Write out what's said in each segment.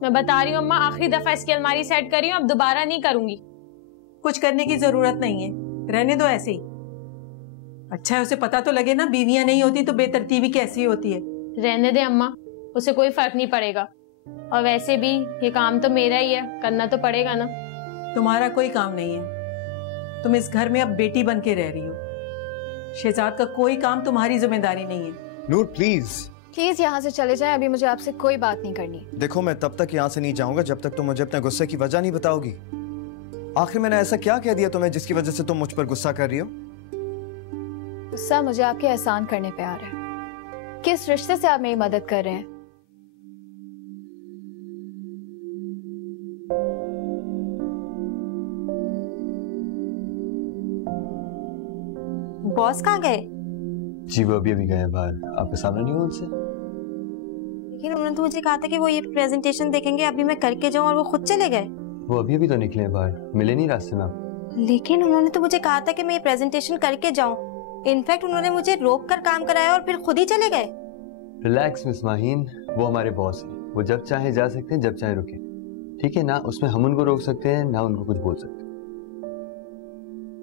मैं बता रही हूँ अम्मा, आखिरी दफा इसकी अलमारी सेट कर रही हूँ, अब दोबारा नहीं करूंगी। कुछ करने की जरूरत नहीं है, रहने दो ऐसे ही। अच्छा है उसे पता तो लगे ना, बीवियां नहीं होती तो बेतरतीबी कैसी होती है। रहने दे अम्मा, उसे कोई फर्क नहीं पड़ेगा। और वैसे भी ये काम तो मेरा ही है, करना तो पड़ेगा ना। तुम्हारा कोई काम नहीं है, तुम इस घर में अब बेटी बन के रह रही हो। शहजाद का कोई काम तुम्हारी जिम्मेदारी नहीं है। नूर प्लीज प्लीज यहाँ से चले जाएं, अभी मुझे आपसे कोई बात नहीं करनी। देखो, मैं तब तक यहाँ से नहीं जाऊंगा जब तक तुम मुझे अपने गुस्से की वजह नहीं बताओगी। आखिर मैंने ऐसा क्या कह दिया तुम्हें जिसकी वजह से तुम मुझ पर गुस्सा कर रही हो? गुस्सा मुझे आपके एहसान करने पे आ रहा है। किस रिश्ते से आप मेरी मदद कर रहे हैं? बॉस कहाँ गए? जी वो अभी गए हैं बाहर, आपके सामने नहीं हुआ उनसे? लेकिन उन्होंने तो मुझे कहा था कि वो ये प्रेजेंटेशन देखेंगे, अभी मैं करके जाऊं, और वो खुद चले गए। वो अभी तो निकले हैं बाहर, मिले नहीं रास्ते में आप? लेकिन उन्होंने तो मुझे कहा था कि मैं ये प्रेजेंटेशन करके जाऊं। इनफैक्ट उन्होंने मुझे रोक कर काम कराया और फिर खुद ही चले गए। रिलैक्स मिस माहीन, वो हमारे बॉस हैं, वो जब चाहे जा सकते हैं, जब चाहे रुके, ठीक है ना? उसमें हम उनको रोक सकते हैं ना उनको कुछ बोल सकते हैं।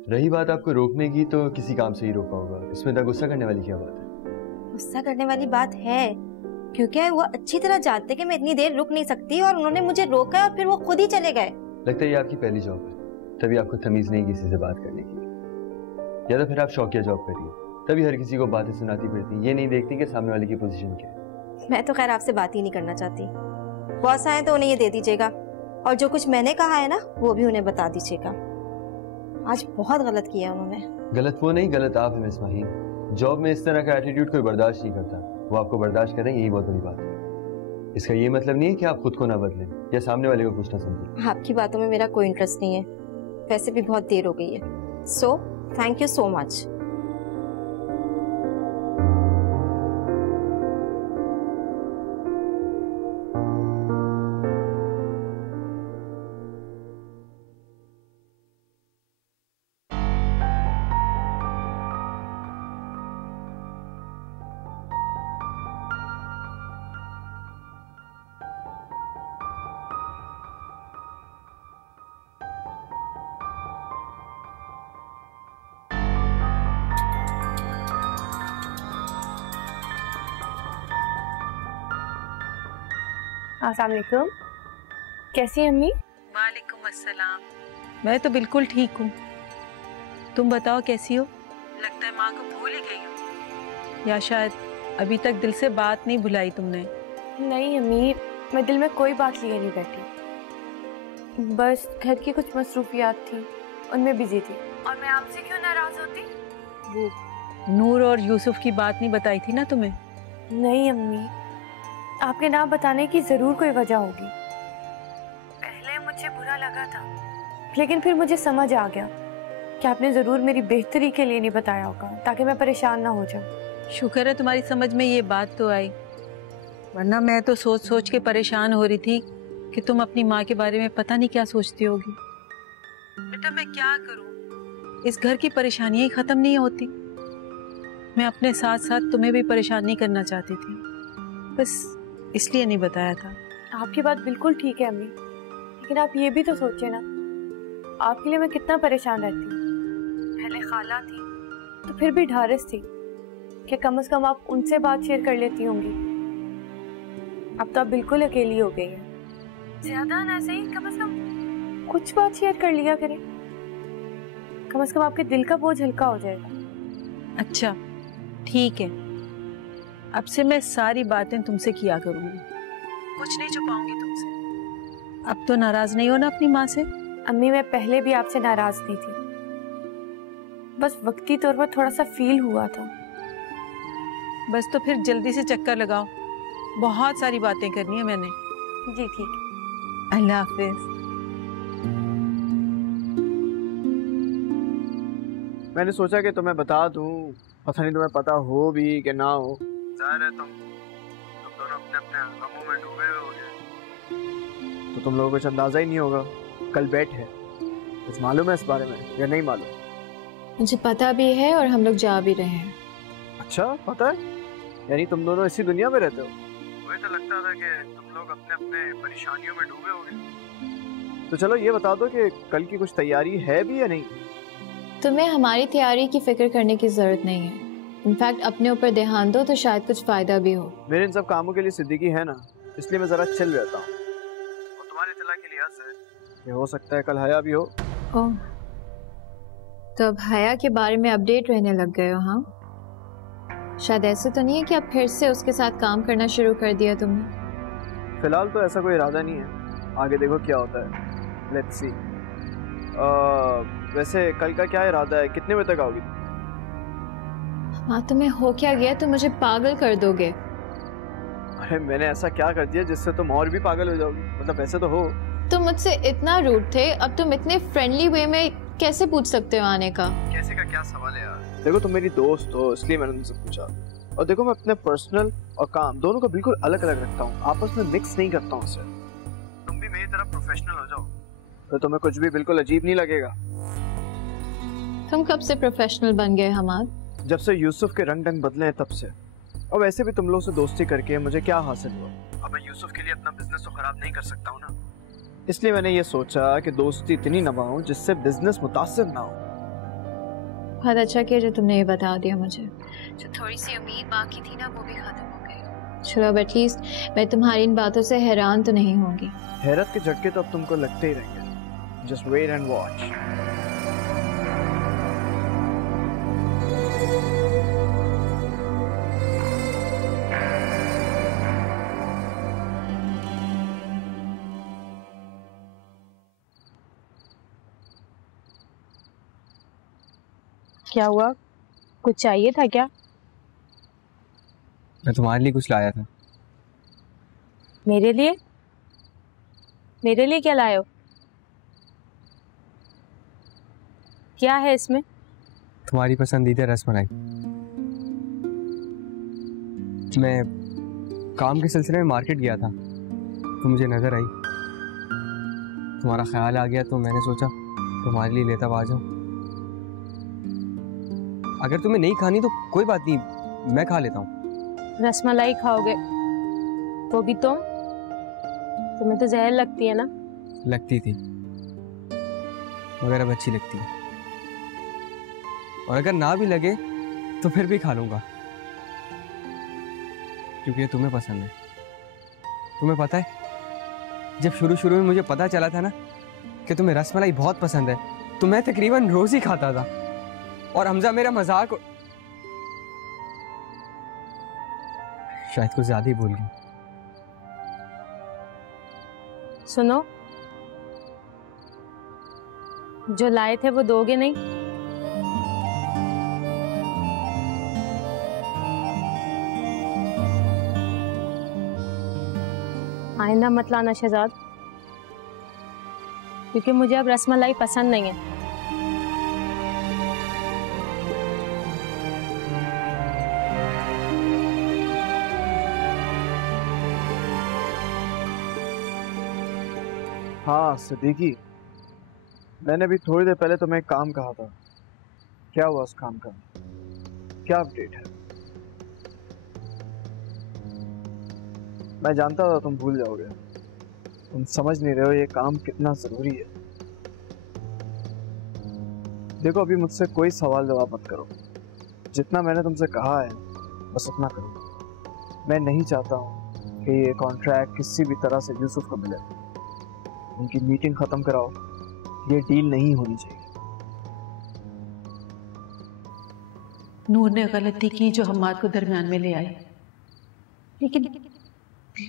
रही बात आपको रोकने की, तो किसी काम से ही रोका होगा, इसमें इतना गुस्सा करने वाली क्या बात है? गुस्सा करने वाली बात है, क्योंकि वो अच्छी तरह जानते कि मैं इतनी देर रुक नहीं सकती, और उन्होंने मुझे रोका और फिर वो खुद ही चले गए। लगता है ये आपकी पहली जॉब है, तभी आपको तमीज नहीं किसी से बात करने की। या तो फिर आप शौकिया जॉब करिए, तभी हर किसी को बातें सुनाती फिरती, ये नहीं देखती कि सामने वाले की पोजीशन क्या है। मैं तो खैर आपसे बात ही नहीं करना चाहती। बॉस आए तो उन्हें ये दे दीजिएगा, और जो कुछ मैंने कहा है ना वो भी उन्हें बता दीजिएगा। आज बहुत गलत किया उन्होंने। गलत वो नहीं, गलत आप है मिस माहीन। जॉब में इस तरह का एटीट्यूड कोई बर्दाश्त नहीं करता, वो आपको बर्दाश्त करें यही बहुत बड़ी बात है। इसका ये मतलब नहीं है कि आप खुद को ना बदलें या सामने वाले को कुछ ना समझें। आपकी बातों में मेरा कोई इंटरेस्ट नहीं है, वैसे भी बहुत देर हो गई है। So thank you so much. अस्सलाम वालेकुम, कैसी हैं अम्मी? वालेकुम अस्सलाम। मैं तो बिल्कुल ठीक हूँ, तुम बताओ कैसी हो? लगता है माँ को भूल ही गई हो, या शायद अभी तक दिल से बात नहीं भुलाई तुमने। नहीं अम्मी, मैं दिल में कोई बात लिए नहीं बैठी, बस घर की कुछ मसरूफियात थी, उनमें बिजी थी। और मैं आपसे क्यों नाराज होती? वो नूर और यूसुफ की बात नहीं बताई थी ना तुम्हें? नहीं अम्मी, आपके ना बताने की जरूर कोई वजह होगी। पहले मुझे बुरा लगा था, लेकिन फिर मुझे समझ आ गया कि आपने जरूर मेरी बेहतरी के लिए नहीं बताया होगा, ताकि मैं परेशान ना हो जाऊं। शुक्र है तुम्हारी समझ में ये बात तो आई, वरना मैं तो सोच सोच के परेशान हो रही थी कि तुम अपनी माँ के बारे में पता नहीं क्या सोचती होगी। बेटा मैं क्या करूं, इस घर की परेशानियां ही खत्म नहीं होती। मैं अपने साथ साथ तुम्हें भी परेशान नहीं करना चाहती थी, बस इसलिए नहीं बताया था। आपकी बात बिल्कुल ठीक है अम्मी, लेकिन आप ये भी तो सोचे ना, आपके लिए मैं कितना परेशान रहती हूँ। पहले खाला थी तो फिर भी ढारस थी कि कम से कम आप उनसे बात शेयर कर लेती होंगी। अब तो आप बिल्कुल अकेली हो गई हैं। ज्यादा ना सही, कम से कम कुछ बात शेयर कर लिया करें, कम से कम आपके दिल का बोझ हल्का हो जाएगा। अच्छा ठीक है, अब से मैं सारी बातें तुमसे किया करूंगी, कुछ नहीं छुपाऊंगी तुमसे। अब तो नाराज नहीं हो ना अपनी माँ से? अम्मी मैं पहले भी आपसे नाराज नहीं थी, बस वक्ती तौर पर थोड़ा सा फील हुआ था। बस तो फिर जल्दी से चक्कर लगाओ, बहुत सारी बातें करनी है मैंने। जी ठीक है, अल्लाह हाफिज। मैंने सोचा कि तुम्हें बता दूं, पता नहीं तुम्हें पता हो भी कि ना हो। जाहिर है तुम दोनों अपने अपने गमों में डूबे हुए होगे, तो तुम लोगों को कुछ अंदाजा ही नहीं होगा। कल बैठ है, कुछ मालूम है इस बारे में या नहीं मालूम? मुझे पता भी है और हम लोग जा भी रहे हैं। अच्छा पता है, यानी तुम दोनों इसी दुनिया में रहते हो? हमें तो लगता था कि तुम लोग अपने अपने परेशानियों में डूबे होगे। तो चलो ये बता दो कि कल की कुछ तैयारी है भी या नहीं? तुम्हें हमारी तैयारी की फिक्र करने की जरूरत नहीं है। इनफैक्ट अपने ऊपर ध्यान दो तो शायद कुछ फायदा भी हो। मेरे इन सब कामों के लिए सिद्दीकी है ना, इसलिए मैं जरा चिल रहता हूँ। और तुम्हारे इत्तला के लिए अर्ज है कि हो सकता है कल हया भी हो। ओह, तो अब हया के बारे में अपडेट रहने लग गए हो? हाँ, शायद ऐसे तो नहीं है कि अब फिर से उसके साथ काम करना शुरू कर दिया तुमने? फिलहाल तो ऐसा कोई इरादा नहीं है, आगे देखो क्या होता है। Let's see. वैसे कल का क्या इरादा है, कितने बजे तक आओगी? हाँ, तुम्हें हो क्या गया? तुम मुझे पागल कर दोगे। अरे मैंने ऐसा क्या कर दिया जिससे तुम और भी पागल हो जाओगी? मतलब ऐसे तो हो। तुम मुझसे इतना रूड थे, अब तुम इतने फ्रेंडली वे में कैसे पूछ सकते हो आने का? कैसे का क्या सवाल है यार? देखो तुम मेरी दोस्त हो इसलिए मैंने तुमसे पूछा। और देखो मैं अपने पर्सनल और काम दोनों को बिल्कुल अलग अलग रखता हूँ, आपस में मिक्स नहीं करता हूँ उसे। तुम भी मेरी तरह प्रोफेशनल हो जाओ तो तुम्हें कुछ भी बिल्कुल अजीब नहीं लगेगा। तुम कब से प्रोफेशनल बन गए हमाद? जब से यूसुफ के रंग ढंग बदले हैं तब से। और वैसे भी तुम लोग से दोस्ती करके मुझे क्या हासिल हुआ? अब मैं यूसुफ के लिए अपना बिजनेस तो खराब नहीं कर सकता हूँ ना, इसलिए मैंने ये सोचा कि दोस्ती इतनी निभाऊं जिससे बिजनेस मुतासिर ना हो। बहुत अच्छा किया जो तुमने ये बता दिया मुझे। जो थोड़ी सी उम्मीद बाकी थी ना वो भी खत्म हो गई। चलो अब एटलीस्ट मैं तुम्हारी इन बातों से हैरान तो नहीं होंगी। हैरत के झटके तो अब तुमको लगते ही रहेंगे। Just wait and watch. क्या हुआ? कुछ चाहिए था क्या? मैं तुम्हारे लिए कुछ लाया था। मेरे लिए? मेरे लिए क्या लाए हो? क्या है इसमें? तुम्हारी पसंदीदा रसमलाई। मैं काम के सिलसिले में मार्केट गया था तो मुझे नजर आई, तुम्हारा ख्याल आ गया तो मैंने सोचा तुम्हारे लिए लेता आ जाऊं। अगर तुम्हें नहीं खानी तो कोई बात नहीं, मैं खा लेता हूँ। रसमलाई खाओगे? वो भी तुम्हें तो जहर लगती है ना? लगती थी मगर अब अच्छी लगती है, और अगर ना भी लगे तो फिर भी खा लूंगा क्योंकि ये तुम्हें पसंद है। तुम्हें पता है जब शुरू शुरू में मुझे पता चला था ना कि तुम्हें रसमलाई बहुत पसंद है तो मैं तकरीबन रोज ही खाता था, और हमजा मेरा मजाक शायद कुछ ज्यादा ही भूल गया। सुनो, जो लाए थे वो दोगे नहीं? आइंदा मत लाना शहजाद, क्योंकि मुझे अब रसमलाई पसंद नहीं है। हाँ सिद्दीकी, मैंने भी थोड़ी देर पहले तुम्हें एक काम कहा था। क्या हुआ उस काम का? क्या अपडेट है? मैं जानता था तुम भूल जाओगे। तुम समझ नहीं रहे हो ये काम कितना जरूरी है। देखो अभी मुझसे कोई सवाल जवाब मत करो। जितना मैंने तुमसे कहा है बस उतना करो। मैं नहीं चाहता हूँ कि ये कॉन्ट्रैक्ट किसी भी तरह से यूसुफ को मिले। उनकी मीटिंग खत्म कराओ, ये डील नहीं होनी चाहिए। नूर ने गलती की जो हमाद को दरमियान में ले आई,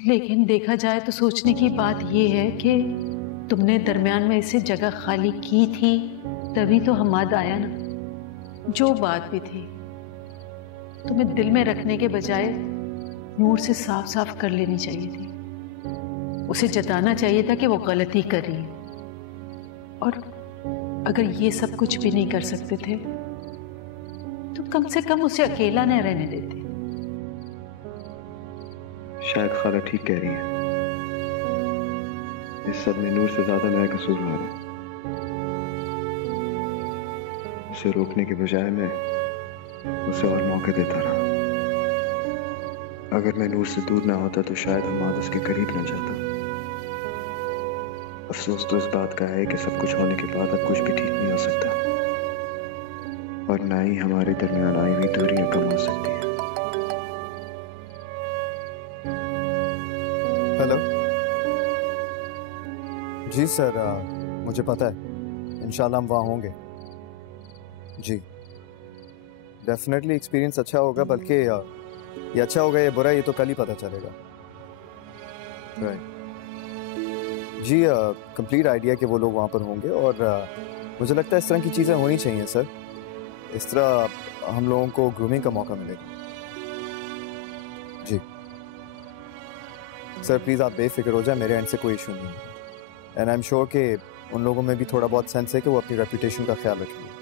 लेकिन देखा जाए तो सोचने की बात यह है कि तुमने दरमियान में इसे जगह खाली की थी तभी तो हमाद आया ना। जो बात भी थी तुम्हें दिल में रखने के बजाय नूर से साफ साफ कर लेनी चाहिए थी। उसे जताना चाहिए था कि वो गलती कर रही है, और अगर ये सब कुछ भी नहीं कर सकते थे तो कम से कम उसे अकेला न रहने देते। शायद खाला ठीक कह रही है, इस सब में नूर से ज्यादा मैं कसूरवार हूं। उसे रोकने के बजाय मैं उसे और मौके देता रहा। अगर मैं नूर से दूर ना होता तो शायद हमाद उसके करीब ना जाता। अफसोस तो इस बात का है कि सब कुछ होने के बाद अब कुछ भी ठीक नहीं हो सकता, और ना ही हमारे दरमियान आई हुई दूरियां कम हो सकती है। हेलो जी सर, मुझे पता है, इंशाल्लाह हम वहाँ होंगे जी। डेफिनेटली एक्सपीरियंस अच्छा होगा, बल्कि ये अच्छा होगा या बुरा ये तो कल ही पता चलेगा। राइट जी, कंप्लीट आइडिया कि वो लोग वहाँ पर होंगे, और मुझे लगता है इस तरह की चीज़ें होनी चाहिए सर। इस तरह हम लोगों को ग्रूमिंग का मौका मिलेगा जी। सर प्लीज़ आप बेफिक्र हो जाए, मेरे एंड से कोई इशू नहीं है, एंड आई एम श्योर कि उन लोगों में भी थोड़ा बहुत सेंस है कि वो अपनी रेपुटेशन का ख्याल रखेंगे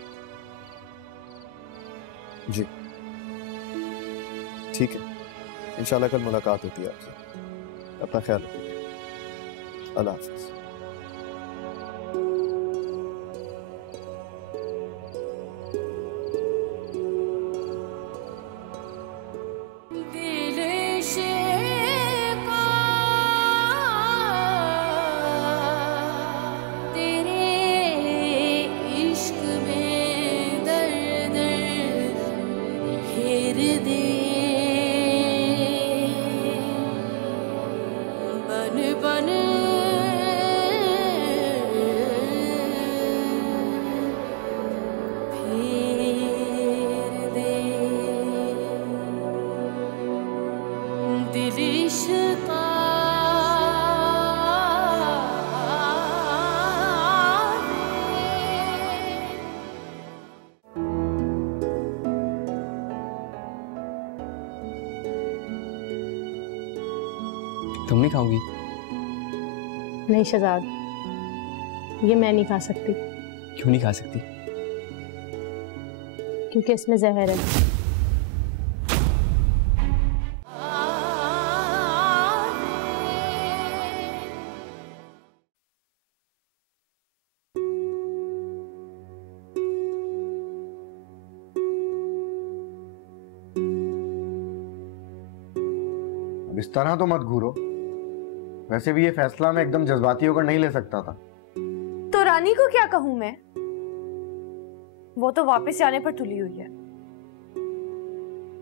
जी। ठीक है, इंशाल्लाह कल मुलाकात होती है आपसे। अपना ख्याल रखिए, अल्लाह हाफ़िज़। तुम नहीं खाओगी? नहीं शहजाद, ये मैं नहीं खा सकती। क्यों नहीं खा सकती? क्योंकि इसमें जहर है। अब इस तरह तो मत घूरो, वैसे भी ये फैसला मैं एकदम जज्बाती होकर नहीं ले सकता था। तो रानी को क्या कहूं मैं? वो तो वापस जाने पर तुली हुई है।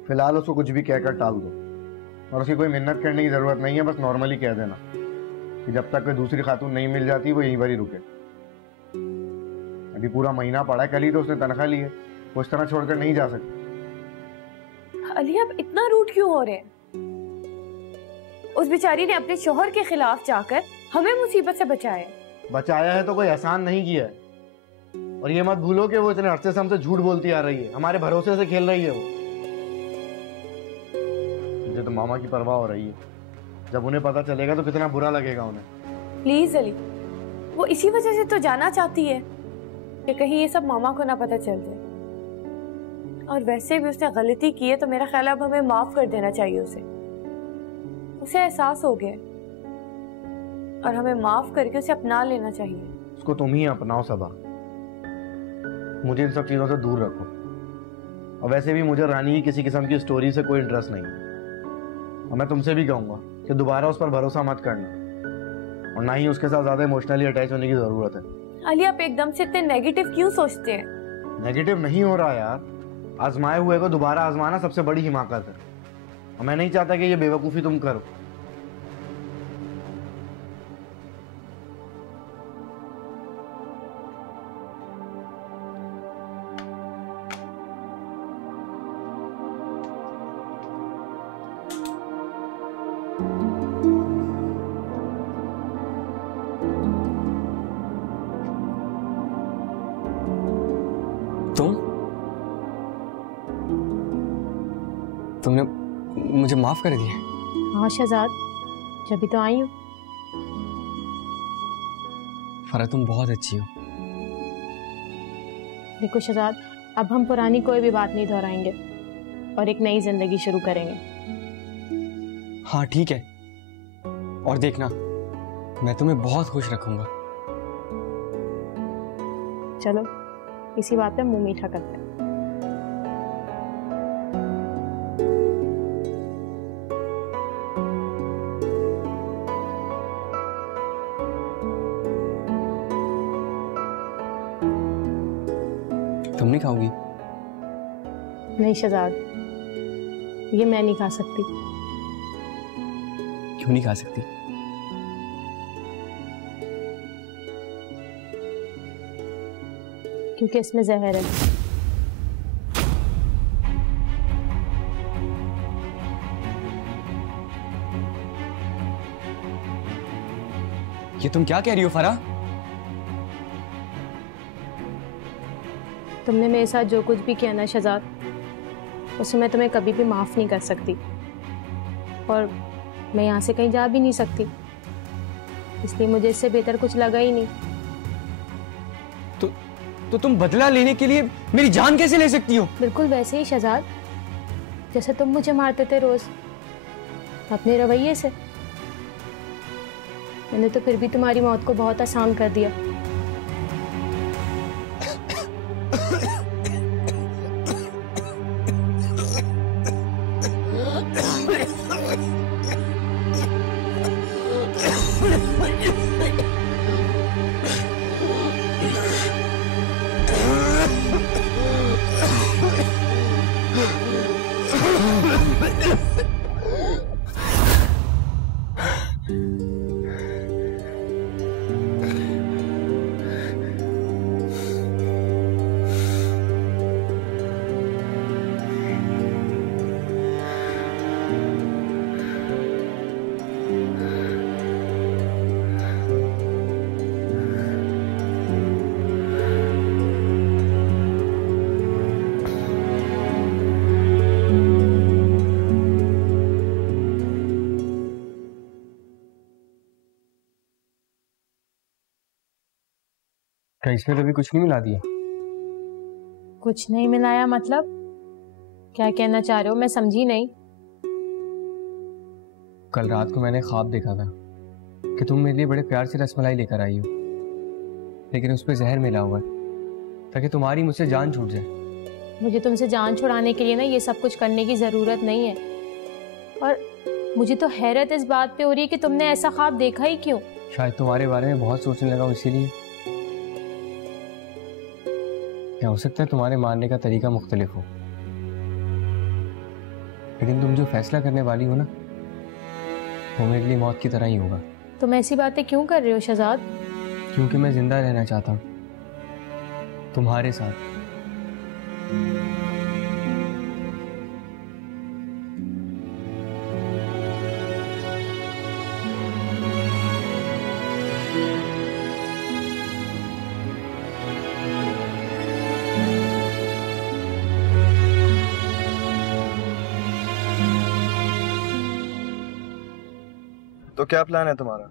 फिलहाल उसको कुछ भी कहकर टाल दो, और उसकी कोई मिन्नत करने की जरूरत नहीं है। बस नॉर्मली कह देना कि जब तक कोई दूसरी खातून नहीं मिल जाती वो यहीं पर ही रुके। अभी पूरा महीना पड़ा है, कल ही तो उसने तनख्वाह ली है, वो इस तरह छोड़कर नहीं जा सकती। अली आप इतना रूठ क्यों हो रहे हैं? उस बेचारी ने अपने शोहर के खिलाफ जाकर हमें मुसीबत से बचाया है तो कोई एहसान नहीं किया है। और ये मत भूलो कि वो इतने अरसे से हमसे झूठ बोलती आ रही है, हमारे भरोसे से खेल रही है वो। मुझे तो मामा की परवाह हो रही है, जब उन्हें पता चलेगा तो कितना बुरा लगेगा उन्हें। प्लीज अली, वो इसी वजह से तो जाना चाहती है कि कहीं ये सब मामा को ना पता चल जाए। और वैसे भी उसने गलती की है तो मेरा ख्याल अब हमें माफ कर देना चाहिए उसे एहसास हो गया और हमें माफ करके उसे अपना लेना चाहिए। उसको तुम ही अपनाओ सबा, मुझे इन सब चीजों से दूर रखो। और वैसे भी मुझे रानी की किसी किस्म की स्टोरी से कोई इंटरेस्ट नहीं है। और मैं तुमसे भी कहूंगा कि दोबारा उस पर भरोसा मत करना, और ना ही उसके साथ ज्यादा इमोशनली अटैच होने की जरूरत है। अली आप एकदम से इतने नेगेटिव क्यों सोचते हैं? नेगेटिव नहीं हो रहा यार, आजमाए हुए को दोबारा आजमाना सबसे बड़ी हिमाकत है, और मैं नहीं चाहता कि ये बेवकूफ़ी तुम करो। तुमने मुझे माफ कर दिया? हाँ शहजाद, जब भी तो आई हूँ। फरा तुम बहुत अच्छी हो। देखो शहजाद, अब हम पुरानी कोई भी बात नहीं दोहराएंगे और एक नई जिंदगी शुरू करेंगे। हाँ ठीक है, और देखना मैं तुम्हें बहुत खुश रखूंगा। चलो इसी बात पे मुंह मीठा करते हैं। तुम नहीं खाओगी? नहीं शहजाद, ये मैं नहीं खा सकती। क्यों नहीं खा सकती? क्योंकि इसमें जहर है। ये तुम क्या कह रही हो फराह? तुमने मेरे साथ जो कुछ भी किया ना शहजाद, उसे मैं तुम्हें कभी भी माफ नहीं कर सकती, और मैं यहाँ से कहीं जा भी नहीं सकती, इसलिए मुझे इससे बेहतर कुछ लगा ही नहीं। तो तुम बदला लेने के लिए मेरी जान कैसे ले सकती हो? बिल्कुल वैसे ही शहजाद, जैसे तुम मुझे मारते थे रोज, अपने रवैये से। मैंने तो फिर भी तुम्हारी मौत को बहुत आसान कर दिया। क्या इसमें कभी कुछ नहीं मिला दिया? कुछ नहीं मिलाया मतलब? क्या कहना चाह रहे हो, मैं समझी नहीं। कल रात को मैंने ख्वाब देखा था कि तुम मेरे लिए बड़े प्यार से रसमलाई लेकर आई हो, लेकिन उस पर जहर मिला हुआ है ताकि तुम्हारी मुझसे जान छूट जाए। मुझे तुमसे जान छुड़ाने के लिए ना ये सब कुछ करने की जरूरत नहीं है, और मुझे तो हैरत इस बात पे हो रही है कि तुमने ऐसा ख्वाब देखा ही क्यों? शायद तुम्हारे बारे में बहुत सोचने लगा हूं, इसीलिए। क्या हो सकता है तुम्हारे मारने का तरीका मुख्तलिफ हो, लेकिन तुम जो फैसला करने वाली हो ना, वो मेरे लिए मौत की तरह ही होगा। तुम ऐसी बातें क्यों कर रहे हो शहजाद? क्योंकि मैं जिंदा रहना चाहता हूँ तुम्हारे साथ। तो क्या प्लान है तुम्हारा?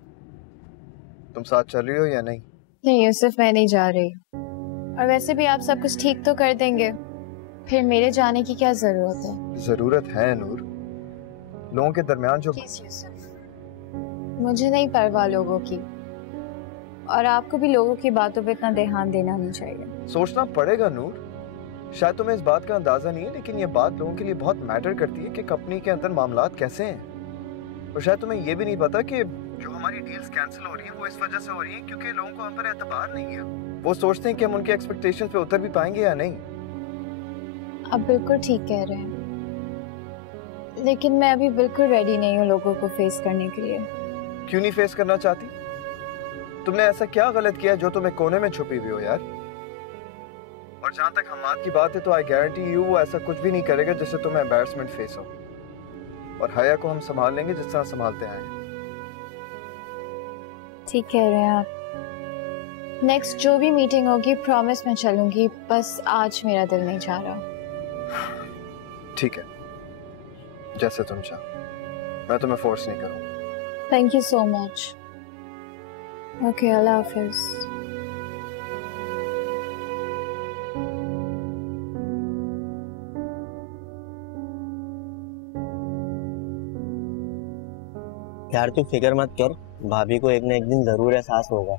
तुम साथ चल रही हो या नहीं? नहीं यूसुफ, मैं नहीं जा रही, और वैसे भी आप सब कुछ ठीक तो कर देंगे, फिर मेरे जाने की क्या जरूरत है? जरूरत है नूर, लोगों के दरमियान जो। प्लीज यूसुफ, मुझे नहीं परवाह लोगों की, और आपको भी लोगों की बातों पे इतना ध्यान देना नहीं चाहिए। सोचना पड़ेगा नूर, शायद तुम्हें इस बात का अंदाजा नहीं है, लेकिन ये बात लोगों के लिए बहुत मैटर करती है कि कंपनी के अंदर मामलात कैसे हैं। और शायद तुम्हें ये भी नहीं पता कि जो हमारी डील्स कैंसिल हो रही हैं वो इस वजह से हो रही हैं क्योंकि लोगों को हम पर एतबार नहीं है। वो सोचते हैं कि हम उनके एक्सपेक्टेशंस पे उतर भी पाएंगे या नहीं। आप बिल्कुल ठीक कह रहे हैं, लेकिन मैं अभी बिल्कुल रेडी नहीं हूँ लोगों को फेस करने के लिए। क्यों नहीं फेस करना चाहती? तुमने ऐसा क्या गलत किया जो तुम्हें कोने में छुपी हुई हो यार? और जहां तक हमाद की बात है तो आई गारंटी यू वो ऐसा कुछ भी नहीं करेगा जिससे तुम्हें एम्बैरसमेंट फेस हो, और हया को हम संभाल लेंगे जिस तरह संभालते आए। ठीक कह रहे हैं आप। नेक्स्ट जो भी मीटिंग होगी प्रॉमिस मैं चलूंगी, बस आज मेरा दिल नहीं चाह रहा। ठीक है, जैसे तुम चाहो, मैं तुम्हें फोर्स नहीं करूंगा। Thank you so much. Okay, Allah हाफिज। यार तू फिक्र मत कर, भाभी को एक न एक दिन जरूर एहसास होगा,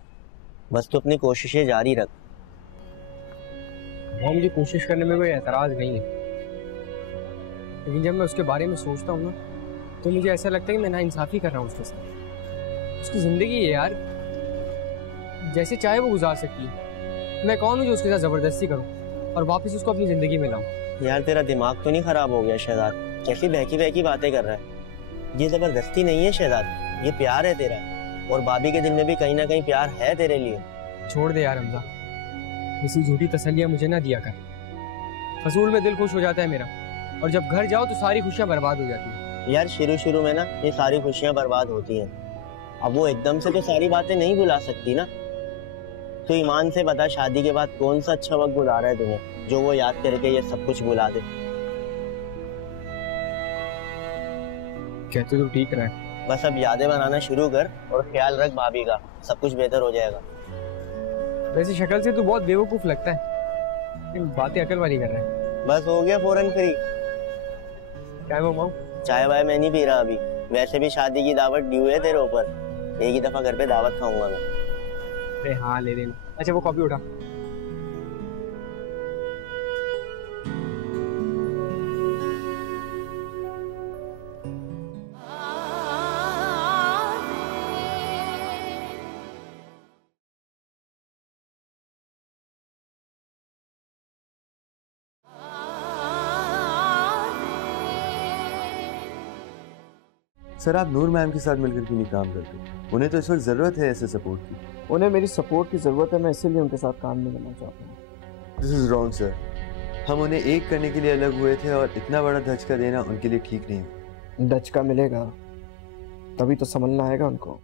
बस तू अपनी कोशिशें जारी रख। वो मुझे कोशिश करने में कोई एतराज नहीं है, लेकिन जब मैं उसके बारे में सोचता हूँ ना, तो मुझे ऐसा लगता है कि मैं नाइंसाफी कर रहा हूँ उसके साथ। उसकी जिंदगी है यार, जैसे चाहे वो गुजार सकती है। मैं कौन हूँ जो उसके साथ जबरदस्ती करूँ? और वापस उसको अपनी जिंदगी में लाऊं। यार तेरा दिमाग तो नहीं खराब हो गया शहजाद? कैसी बहकी बहकी बातें कर रहा है? ये जबरदस्ती नहीं है शहजाद, ये प्यार है तेरा, और भाभी के दिल में भी कहीं ना कहीं प्यार है तेरे लिए। छोड़ दे यार हमजा, किसी झूठी तसल्लियां मुझे ना दिया कर। फजूल में दिल खुश हो जाता है मेरा, और जब घर जाओ तो सारी खुशियां बर्बाद हो जाती है। यार शुरू में ना ये सारी खुशियां बर्बाद होती हैं, अब वो एकदम से तो सारी बातें नहीं भुला सकती ना। तो ईमान से बता, शादी के बाद कौन सा अच्छा वक्त गुजारा है तुम्हें जो वो याद करके ये सब कुछ भुला दे? कहते तो ठीक रहा है। बस अब यादें बनाना शुरू कर और ख्याल रख भाभी का, सब कुछ बेहतर हो जाएगा। वैसे शक्ल से तू बहुत बेवकूफ लगता है, लेकिन बातें अकल वाली कर रहा है। बस हो गया फौरन फ्री। क्या माऊ? चाय वाय मैं नहीं पी रहा अभी, वैसे भी शादी की दावत ड्यू है तेरे ऊपर, एक ही दफा घर पे दावत खाऊंगा मैं। अरे हाँ ले लेना। अच्छा वो कॉपी उठा। सर आप नूर मैम के साथ मिलकर क्यों नहीं काम करते? उन्हें तो इस वक्त ज़रूरत है ऐसे सपोर्ट की। उन्हें मेरी सपोर्ट की ज़रूरत है, मैं इसीलिए उनके साथ काम नहीं करना चाहता हूँ। दिस इज़ रॉन्ग सर, हम उन्हें एक करने के लिए अलग हुए थे और इतना बड़ा धचका देना उनके लिए ठीक नहीं। दचका मिलेगा तभी तो संभलना आएगा उनको।